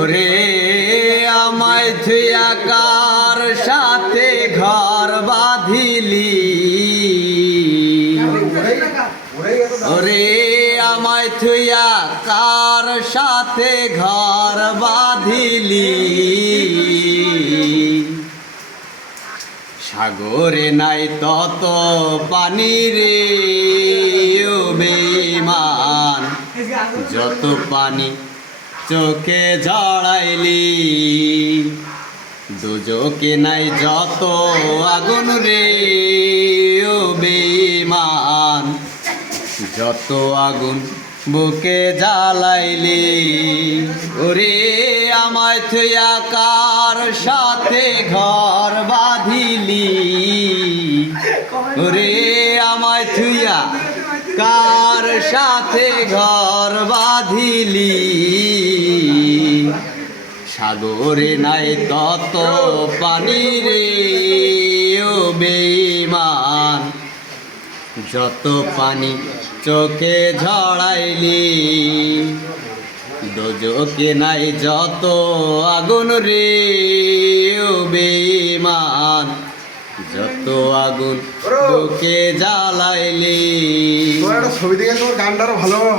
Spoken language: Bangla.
ওরে আমায় থুইয়া কার সাথে ঘর বাঁধিলি, ওরে আমায় থুইয়া কার সাথে ঘর বাঁধিলি, সাগরে নাই তত পানি রে ও বেঈমান, যত পানি চোখে ঝড়াইলি, দুজকে নাই যত আগুন রে ও বেঈমান, যত আগুন বুকে জ্বালাইলি, ওরে আমায় থুইয়া কার সাথে ঘর বাঁধিলি, ওরে আমায় থুইয়া কার সাথে ঘর বাঁধিলি, সাগরে নাই তত পানি রে ও বেঈমান, যত পানি চোখে ঝড়াইলি, দোজকে নাই যত আগুন রে ও বেঈমান, যত আগুন বুকে জ্বালাইলি। ছবি দেখে তোমার গানটা আরো ভালোভাবে